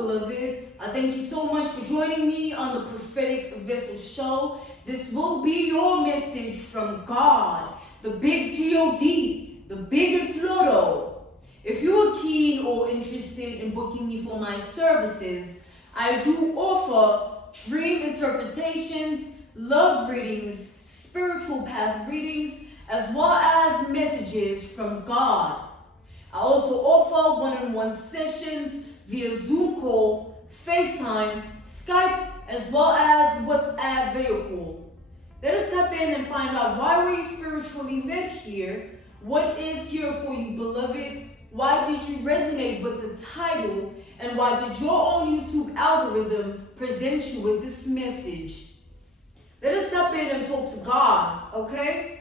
beloved. I thank you so much for joining me on the Prophetic Vessel Show. This will be your message from God, the big G-O-D, the biggest Lotto. If you are keen or interested in booking me for my services, I do offer dream interpretations, love readings, spiritual path readings, as well as messages from God. I also offer one-on-one sessions via Zoom call, FaceTime, Skype, as well as WhatsApp video call. Let us tap in and find out why were you spiritually led here? What is here for you, beloved? Why did you resonate with the title? And why did your own YouTube algorithm present you with this message? Let us tap in and talk to God, okay?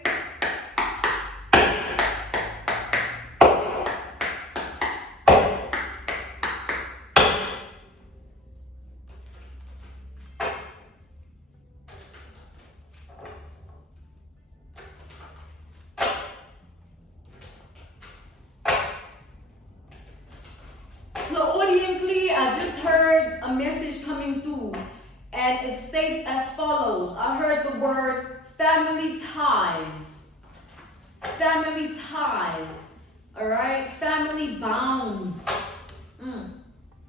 So audiently, I just heard a message coming through, and it states as follows. I heard the word family ties. Family ties. All right? Family bonds.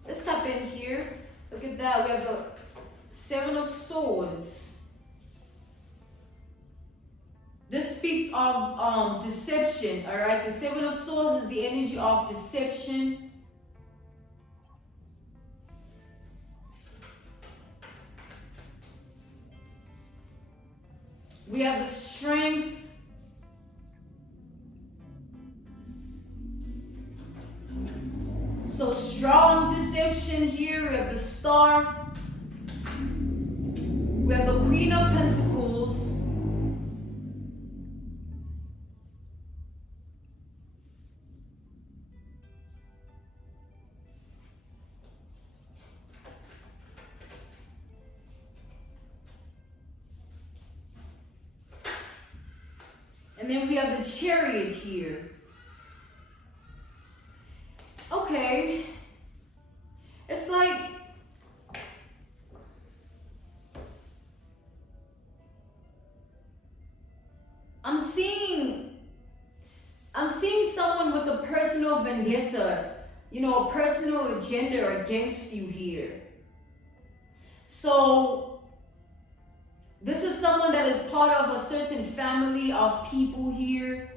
Let's tap in here. Look at that. We have the Seven of Swords. This speaks of deception. All right? The Seven of Swords is the energy of deception. We have the Strength. So strong deception here. We have the Star. We have the Queen of Pentacles. And then we have the Chariot here. Okay. It's like I'm seeing someone with a personal vendetta, a personal agenda against you here. So this is someone that is part of a certain family of people here,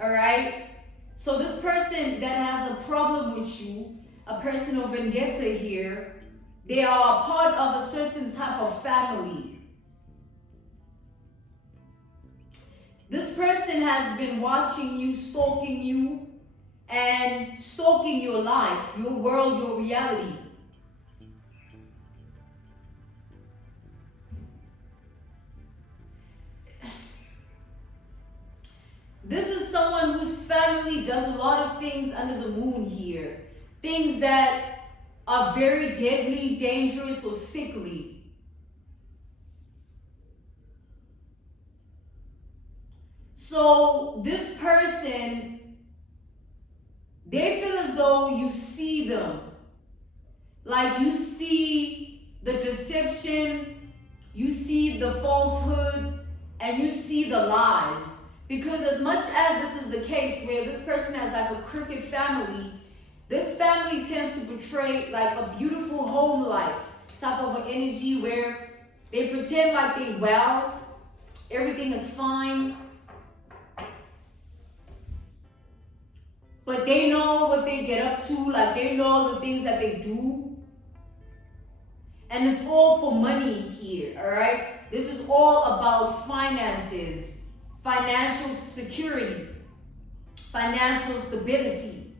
all right? So this person that has a problem with you, a personal vendetta here, they are a part of a certain type of family. This person has been watching you, stalking you, and stalking your life, your world, your reality. This is someone whose family does a lot of things under the moon here. Things that are very deadly, dangerous, or sickly. So this person, they feel as though you see them. Like you see the deception, you see the falsehood, and you see the lies. Because as much as this is the case where this person has like a crooked family, this family tends to portray like a beautiful home life type of an energy where they pretend like they well, everything is fine. But they know what they get up to, like they know the things that they do. And it's all for money here, all right? This is all about finances. Financial security, financial stability.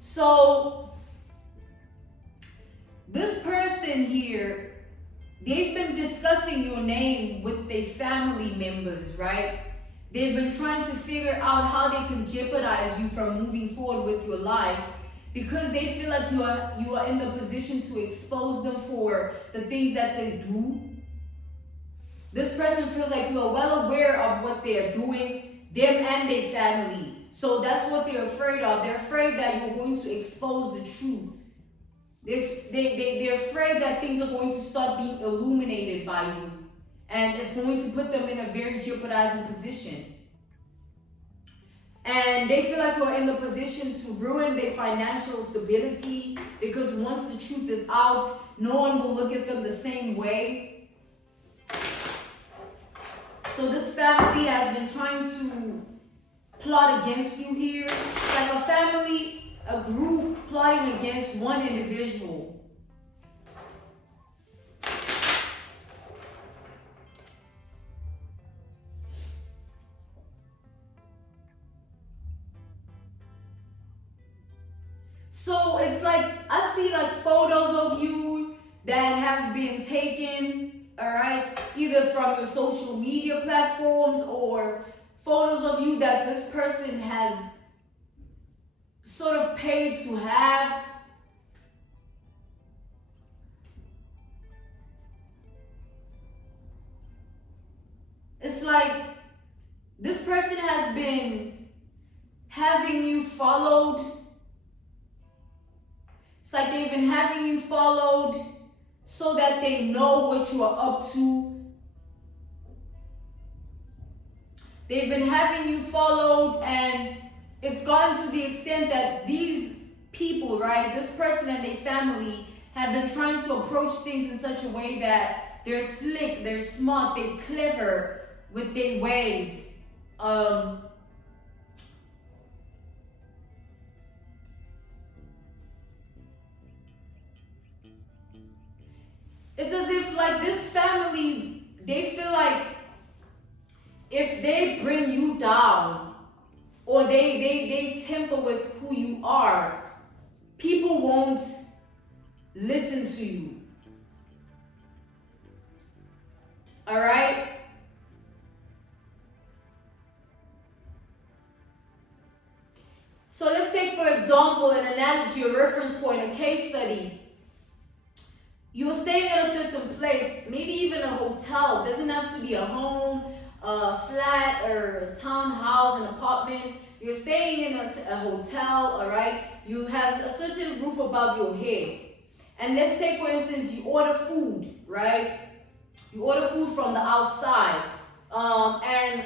So this person here, they've been discussing your name with their family members, right? They've been trying to figure out how they can jeopardize you from moving forward with your life because they feel like you are in the position to expose them for the things that they do. This person feels like you are well aware of what they are doing, them and their family. So that's what they're afraid of. They're afraid that you're going to expose the truth. They're afraid that things are going to start being illuminated by you. And it's going to put them in a very jeopardizing position. And they feel like you're in the position to ruin their financial stability, because once the truth is out, no one will look at them the same way. So this family has been trying to plot against you here. Like a family, a group plotting against one individual. So it's like, I see like photos of you that have been taken, all right, either from your social media platforms or photos of you that this person has sort of paid to have. It's like this person has been having you followed. It's like they've been having you followed so that they know what you are up to. They've been having you followed, and it's gotten to the extent that these people, right, this person and their family have been trying to approach things in such a way that they're slick, they're smart, they're clever with their ways. It's as if like this family, they feel like if they bring you down or they temper with who you are, people won't listen to you. All right? So let's take, for example, an analogy, a reference point, a case study. You're staying at a certain place, maybe even a hotel. It doesn't have to be a home, a flat, or a townhouse, an apartment. You're staying in a hotel, all right? You have a certain roof above your head. And let's take, for instance, you order food, right? You order food from the outside. And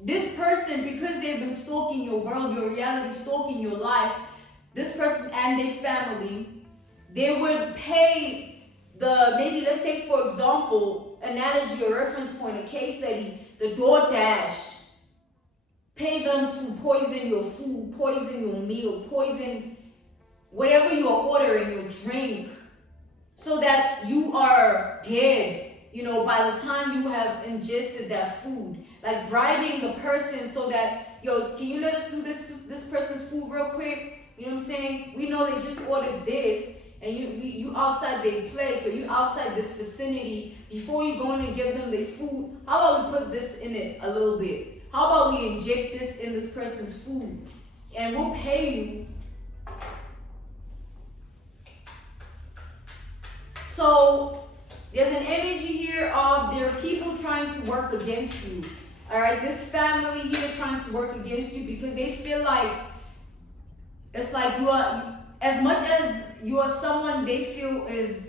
this person, because they've been stalking your world, your reality, stalking your life, this person and their family, they would pay maybe let's take, for example, analogy, a reference point, a case study, the DoorDash. Pay them to poison your food, poison your meal, poison whatever you are ordering, your drink, so that you are dead, by the time you have ingested that food. Like bribing the person so that, can you let us do this person's food real quick? You know what I'm saying? We know they just ordered this, and you outside their place, or you outside this vicinity. Before you go in and give them their food, how about we put this in it a little bit? How about we inject this in this person's food, and we'll pay you. So there's an energy here of there are people trying to work against you. All right, this family here is trying to work against you because they feel like it's like you are, as much as you are someone they feel it's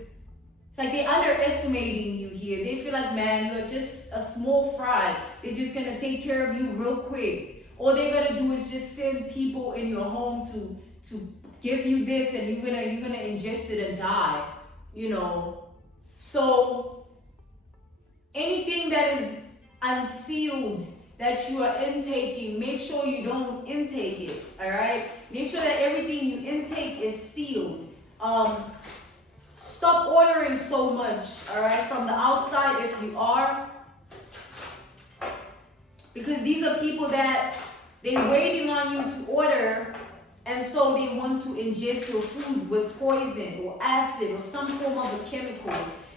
like they're underestimating you here. They feel like, man, you're just a small fry. They're just gonna take care of you real quick. All they're gonna do is just send people in your home to give you this, and you're gonna ingest it and die. So anything that is unsealed that you are intaking, make sure you don't intake it. All right, make sure that everything you intake is sealed. Stop ordering so much, all right, from the outside if you are, because these are people that they're waiting on you to order, and so they want to ingest your food with poison or acid or some form of a chemical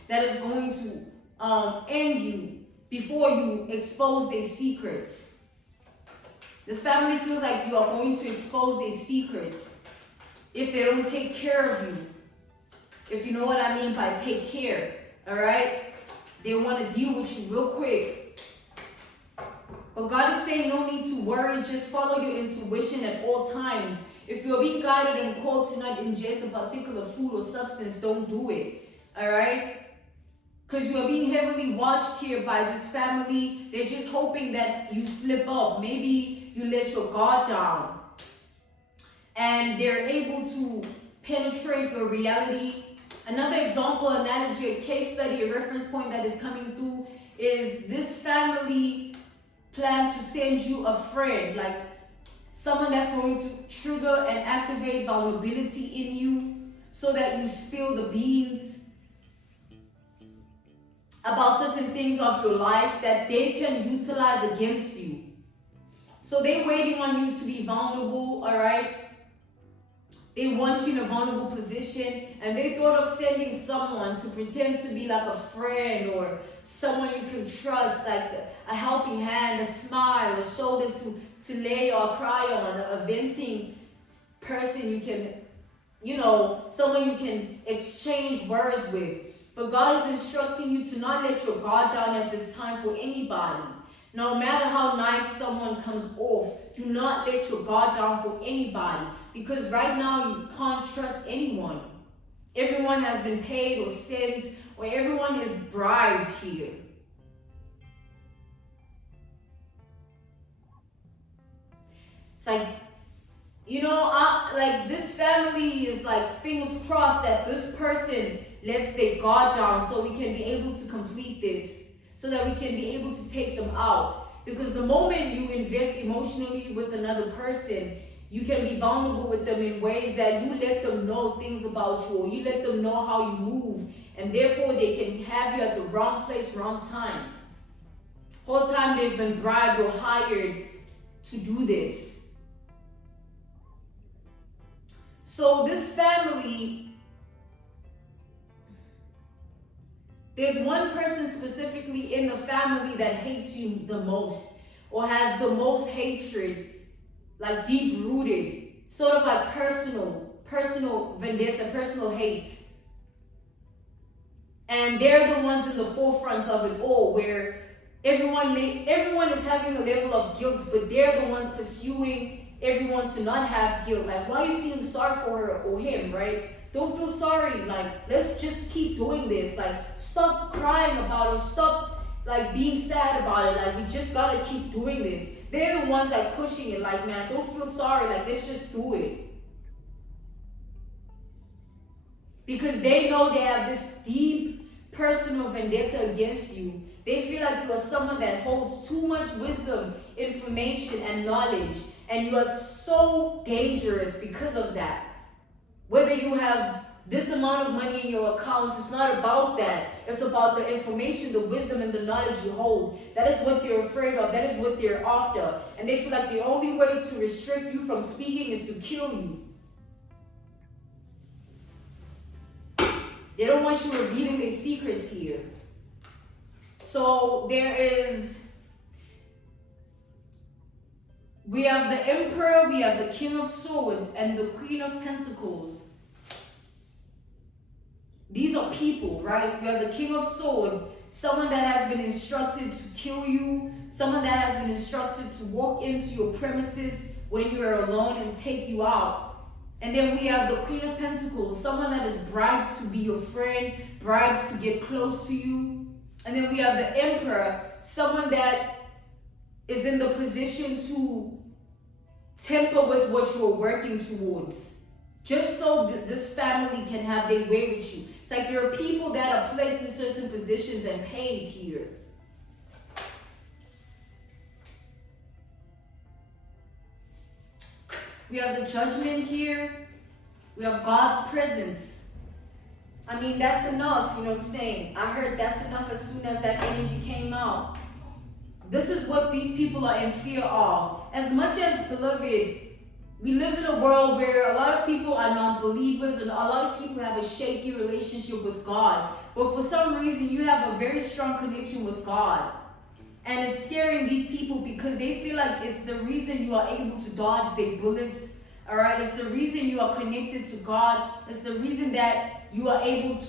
that is going to end you before you expose their secrets. This family feels like you are going to expose their secrets if they don't take care of you. If you know what I mean by take care, all right? They want to deal with you real quick. But God is saying no need to worry. Just follow your intuition at all times. If you're being guided and called to not ingest a particular food or substance, don't do it. All right? Because you are being heavily watched here by this family. They're just hoping that you slip up. Maybe you let your guard down. And they're able to penetrate your reality. Another example, analogy, a case study, a reference point that is coming through is this family plans to send you a friend, like someone that's going to trigger and activate vulnerability in you so that you spill the beans about certain things of your life that they can utilize against you. So they're waiting on you to be vulnerable, all right? They want you in a vulnerable position, and they thought of sending someone to pretend to be like a friend or someone you can trust, like a helping hand, a smile, a shoulder to lay or cry on, a venting person you can, someone you can exchange words with. But God is instructing you to not let your guard down at this time for anybody. No matter how nice someone comes off, do not let your guard down for anybody. Because right now you can't trust anyone. Everyone has been paid or sent, or everyone is bribed here. It's like, like this family is like fingers crossed that this person lets their guard down so we can be able to complete this, so that we can be able to take them out. Because the moment you invest emotionally with another person, you can be vulnerable with them in ways that you let them know things about you, or you let them know how you move, and therefore they can have you at the wrong place, wrong time. Whole time they've been bribed or hired to do this. So this family, there's one person specifically in the family that hates you the most, or has the most hatred, like deep rooted, sort of like personal vendetta, personal hate. And they're the ones in the forefront of it all, where everyone is having a level of guilt, but they're the ones pursuing everyone to not have guilt. Like, why are you feeling sorry for her or him, right? Don't feel sorry. Like, let's just keep doing this. Like, stop crying about it. Stop, like, being sad about it. Like, we just gotta keep doing this. They're the ones like pushing it. Like, man, don't feel sorry. Like, let's just do it. Because they know they have this deep personal vendetta against you. They feel like you are someone that holds too much wisdom, information, and knowledge. And you are so dangerous because of that. Whether you have this amount of money in your account, it's not about that. It's about the information, the wisdom, and the knowledge you hold. That is what they're afraid of. That is what they're after. And they feel like the only way to restrict you from speaking is to kill you. They don't want you revealing their secrets here. So we have the Emperor, we have the King of Swords, and the Queen of Pentacles. These are people, right? We have the King of Swords, someone that has been instructed to kill you, someone that has been instructed to walk into your premises when you are alone and take you out. And then we have the Queen of Pentacles, someone that is bribed to be your friend, bribed to get close to you. And then we have the Emperor, someone that is in the position to temper with what you're working towards, just so that this family can have their way with you. It's like there are people that are placed in certain positions and paid here. We have the Judgment here. We have God's presence. I mean, that's enough, you know what I'm saying? I heard that's enough as soon as that energy came out. This is what these people are in fear of. As much as, beloved, we live in a world where a lot of people are non-believers and a lot of people have a shaky relationship with God. But for some reason, you have a very strong connection with God. And it's scaring these people because they feel like it's the reason you are able to dodge their bullets. All right, it's the reason you are connected to God. It's the reason that you are able to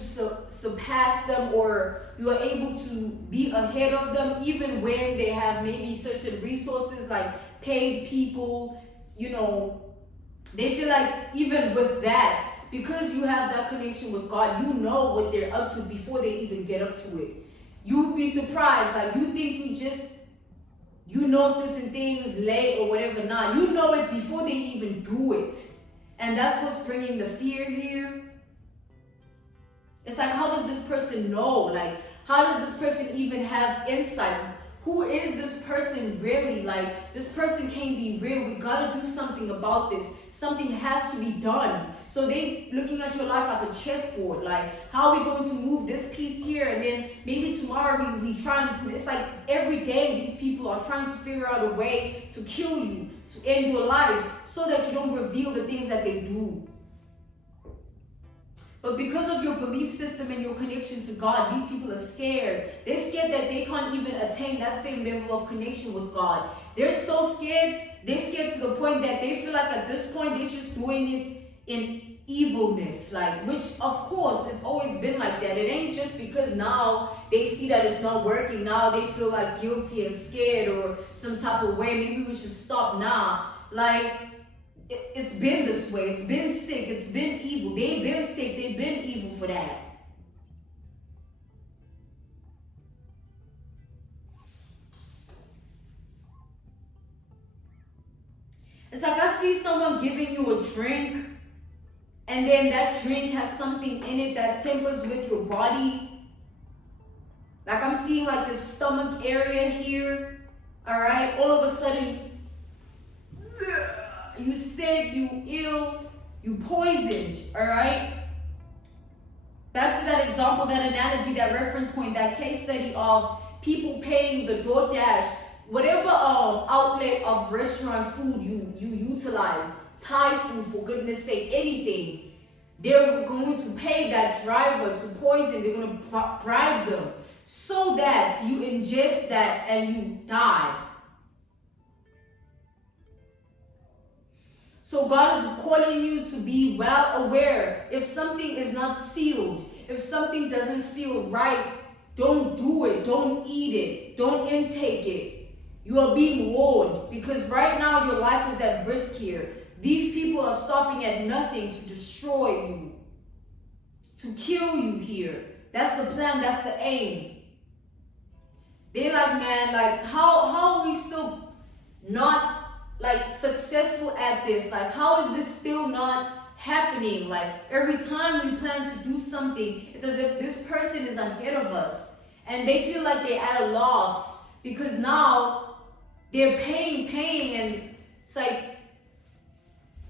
surpass them, or you are able to be ahead of them, even when they have maybe certain resources like paid people, you know, they feel like even with that, because you have that connection with God, you know what they're up to before they even get up to it. You'd be surprised, like you think you know certain things late or whatever. Nah, you know it before they even do it. And that's what's bringing the fear here. It's like, how does this person know? Like, how does this person even have insight? Who is this person really? Like, this person can't be real. We gotta do something about this. Something has to be done. So they looking at your life like a chessboard. Like, how are we going to move this piece here? And then maybe tomorrow we try and do this. Like, every day these people are trying to figure out a way to kill you, to end your life, so that you don't reveal the things that they do. But because of your belief system and your connection to God, these people are scared. They're scared that they can't even attain that same level of connection with God. They're so scared. They're scared to the point that they feel like at this point they're just doing it in evilness. Like, which of course it's always been like that. It ain't just because now they see that it's not working. Now they feel like guilty and scared or some type of way. Maybe we should stop now. Like, it's been this way. It's been sick. It's been evil. They've been sick. They've been evil for that. It's like I see someone giving you a drink, and then that drink has something in it that tampers with your body. Like I'm seeing like this stomach area here. All right. All of a sudden, you sick, you ill, you poisoned, all right? Back to that example, that analogy, that reference point, that case study of people paying the DoorDash, whatever outlet of restaurant food you utilize, Thai food, for goodness sake, anything, they're going to pay that driver to poison, they're going to bribe them so that you ingest that and you die. So God is calling you to be well aware. If something is not sealed, if something doesn't feel right, don't do it. Don't eat it. Don't intake it. You are being warned, because right now your life is at risk here. These people are stopping at nothing to destroy you, to kill you here. That's the plan. That's the aim. They're like, man, like how are we still not like successful at this? Like, how is this still not happening? Like, every time we plan to do something, it's as if this person is ahead of us, and they feel like they're at a loss because now they're paying, and it's like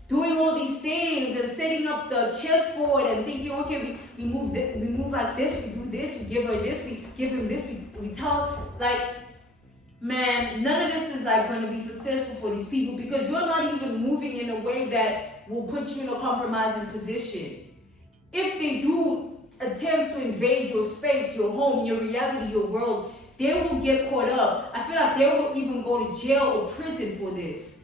doing all these things and setting up the chessboard and thinking, okay, we move this, we move like this, we do this, we give her this, we give him this, we tell, like, man, none of this is like going to be successful for these people, because you're not even moving in a way that will put you in a compromising position. If they do attempt to invade your space, your home, your reality, your world, they will get caught up. I feel like they will even go to jail or prison for this.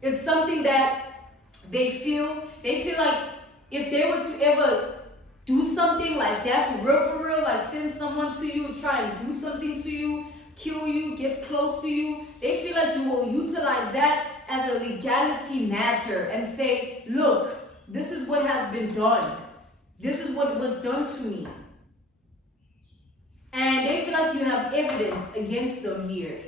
It's something that they feel like if they were to ever do something like that for real, like send someone to you, try and do something to you, kill you, get close to you, they feel like you will utilize that as a legality matter and say, look, this is what has been done. This is what was done to me. And they feel like you have evidence against them here.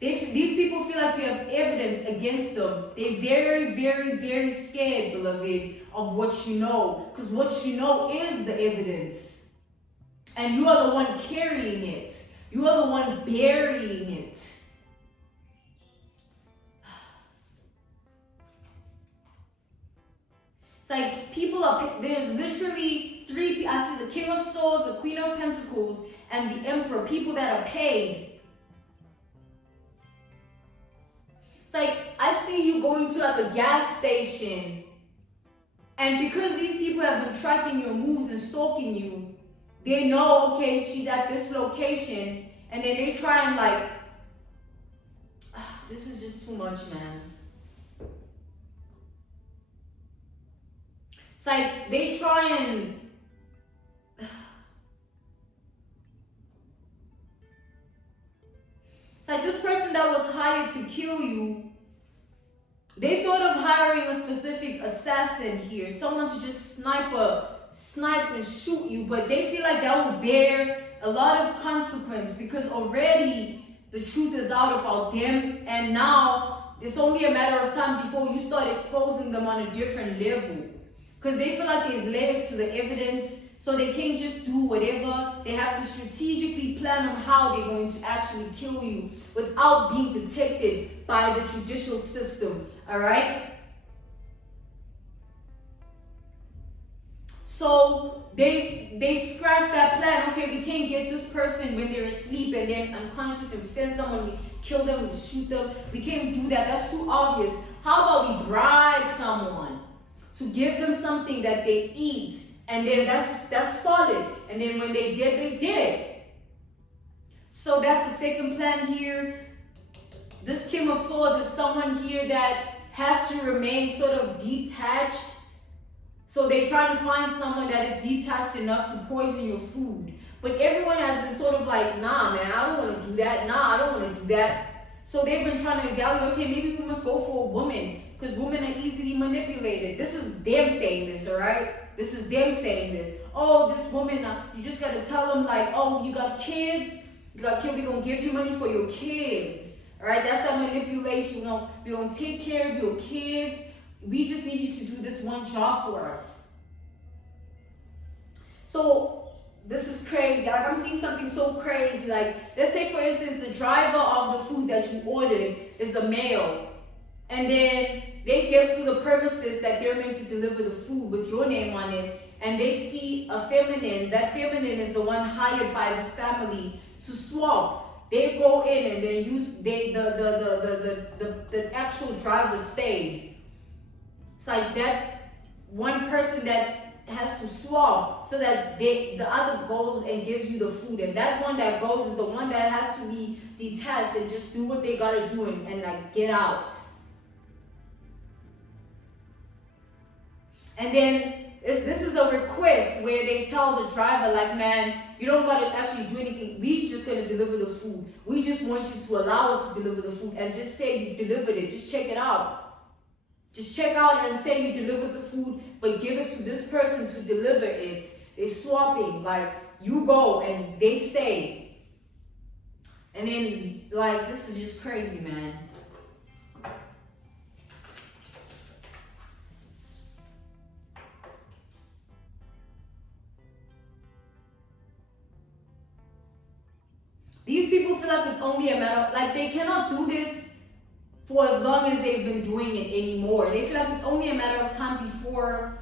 These people feel like you have evidence against them. They're very, very, very scared, beloved, of what you know. Because what you know is the evidence. And you are the one carrying it. You are the one burying it. It's like people are, there's literally three, I see the King of Swords, the Queen of Pentacles, and the Emperor, people that are paid. It's like, I see you going to like a gas station, and because these people have been tracking your moves and stalking you, they know, okay, she's at this location, and then they try and like, this is just too much, man. It's like they try and it's like this person that was hired to kill you, they thought of hiring a specific assassin here, someone to just snipe and shoot you, but they feel like that will bear a lot of consequence because already the truth is out about them, and now it's only a matter of time before you start exposing them on a different level. Because they feel like there's layers to the evidence, so they can't just do whatever. They have to strategically plan on how they're going to actually kill you without being detected by the judicial system, all right? So they scratch that plan. Okay, we can't get this person when they're asleep and then unconscious, and we send someone, we kill them, we shoot them. We can't do that. That's too obvious. How about we bribe someone to give them something that they eat, and then that's solid. And then when they dead, they dead. So that's the second plan here. This King of Swords is someone here that has to remain sort of detached. So they try to find someone that is detached enough to poison your food. But everyone has been sort of like, nah, man, I don't want to do that. Nah, I don't want to do that. So they've been trying to evaluate, okay, maybe we must go for a woman, because women are easily manipulated. This is them saying this, all right? This is them saying this. Oh, this woman, you just got to tell them like, oh, you got kids? You got kids, we're going to give you money for your kids. All right, that's that manipulation. You know, we're going to take care of your kids. We just need you to do this one job for us. So this is crazy. Like, I'm seeing something so crazy. Like, let's take for instance, the driver of the food that you ordered is a male. And then they get to the premises that they're meant to deliver the food with your name on it. And they see a feminine. That feminine is the one hired by this family to swap. They go in and then use the actual driver stays. It's like that one person that has to swap so that the other goes and gives you the food, and that one that goes is the one that has to be detached and just do what they gotta do and like get out. And then this is a request where they tell the driver like, man, you don't gotta actually do anything. We just gonna deliver the food. We just want you to allow us to deliver the food and just say you've delivered it. Just check it out. Just check out and say you delivered the food, but give it to this person to deliver it. They're swapping, like you go and they stay. And then like, this is just crazy, man. These people feel like it's only a matter of, like, they cannot do this for as long as they've been doing it anymore. They feel like it's only a matter of time before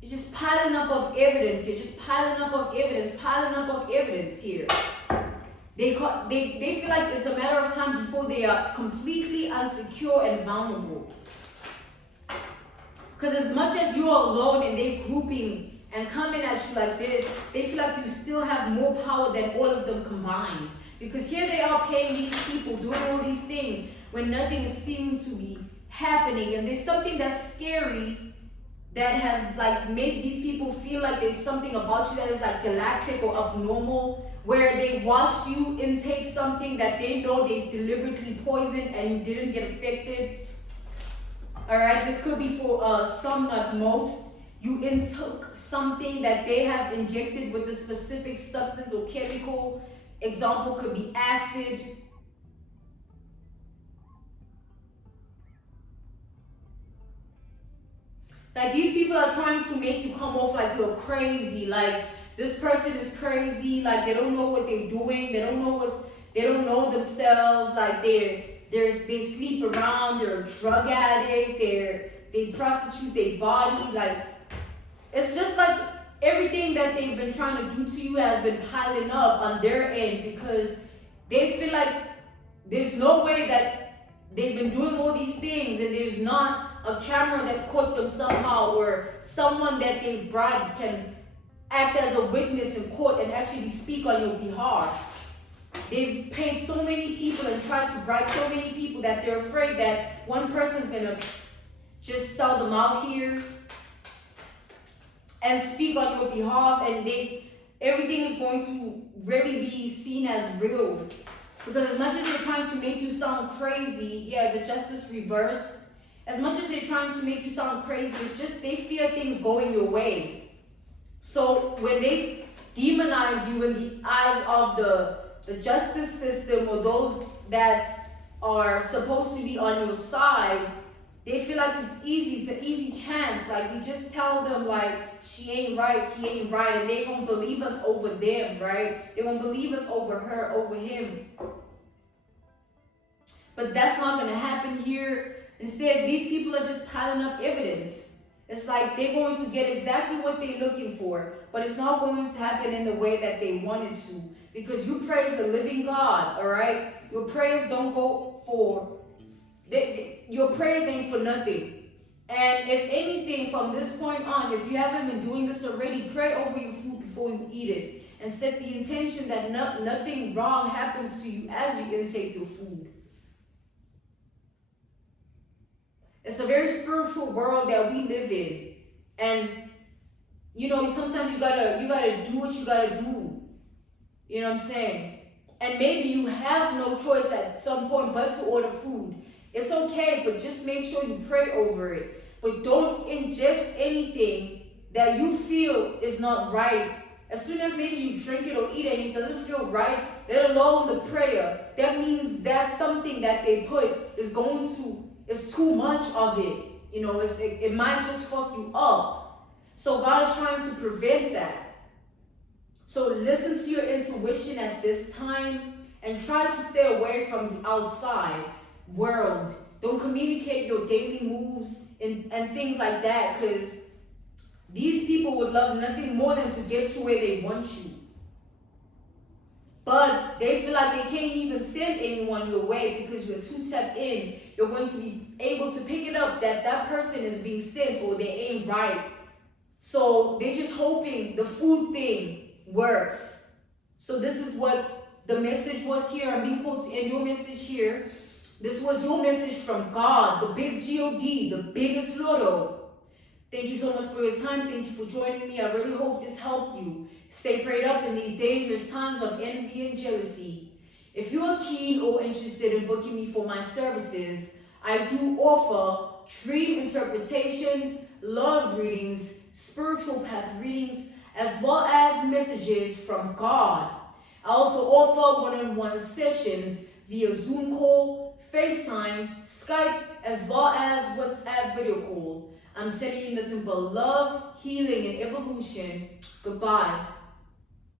it's just piling up of evidence here, just piling up of evidence here. They feel like it's a matter of time before they are completely insecure and vulnerable. Because as much as you're alone and they're grouping and coming at you like this, they feel like you still have more power than all of them combined. Because here they are paying these people, doing all these things when nothing is seeming to be happening. And there's something that's scary that has like made these people feel like there's something about you that is like galactic or abnormal, where they watched you intake something that they know they deliberately poisoned and you didn't get affected. All right, this could be for some, not most. You intook something that they have injected with a specific substance or chemical. Example could be acid. Like, these people are trying to make you come off like you're crazy. Like, this person is crazy. Like, they don't know what they're doing. They don't know themselves. Like, they sleep around. They're a drug addict. They prostitute their body. Like, it's just like everything that they've been trying to do to you has been piling up on their end, because they feel like there's no way that they've been doing all these things and there's not a camera that caught them somehow, or someone that they've bribed can act as a witness in court and actually speak on your behalf. They've paid so many people and tried to bribe so many people that they're afraid that one person's gonna just sell them out here. and speak on your behalf, and everything is going to really be seen as real. Because as much as they're trying to make you sound crazy, yeah, the justice reversed. As much as they're trying to make you sound crazy, it's just they fear things going your way. So when they demonize you in the eyes of the justice system, or those that are supposed to be on your side, they feel like it's an easy chance. Like, we just tell them, like, she ain't right, he ain't right, and they gonna believe us over them, right? They're gonna believe us over her, over him. But that's not gonna happen here. Instead, these people are just piling up evidence. It's like they're going to get exactly what they're looking for, but it's not going to happen in the way that they wanted to. Because you praise the living God, all right? Your prayers don't go for, your prayers ain't for nothing. And if anything, from this point on, if you haven't been doing this already, pray over your food before you eat it. And set the intention that nothing wrong happens to you as you intake your food. It's a very spiritual world that we live in. And, you know, sometimes you gotta do what you gotta do. You know what I'm saying? And maybe you have no choice at some point but to order food. It's okay, but just make sure you pray over it. But don't ingest anything that you feel is not right. As soon as maybe you drink it or eat it and it doesn't feel right, let alone the prayer, that means that something that they put is too much of it. You know, it might just fuck you up. So God is trying to prevent that. So listen to your intuition at this time and try to stay away from the outside world. Don't communicate your daily moves and things like that, because these people would love nothing more than to get you where they want you. But they feel like they can't even send anyone your way because you're too tapped in. You're going to be able to pick it up that person is being sent or they ain't right. So they're just hoping the food thing works. So this is what the message was here. I'm being quoted in your message here. This was your message from God, the big G-O-D, the biggest Lotto. Thank you so much for your time. Thank you for joining me. I really hope this helped you. Stay prayed up in these dangerous times of envy and jealousy. If you are keen or interested in booking me for my services, I do offer dream interpretations, love readings, spiritual path readings, as well as messages from God. I also offer one-on-one sessions via Zoom call, FaceTime, Skype, as well as WhatsApp video call. I'm sending you nothing but love, healing, and evolution. Goodbye.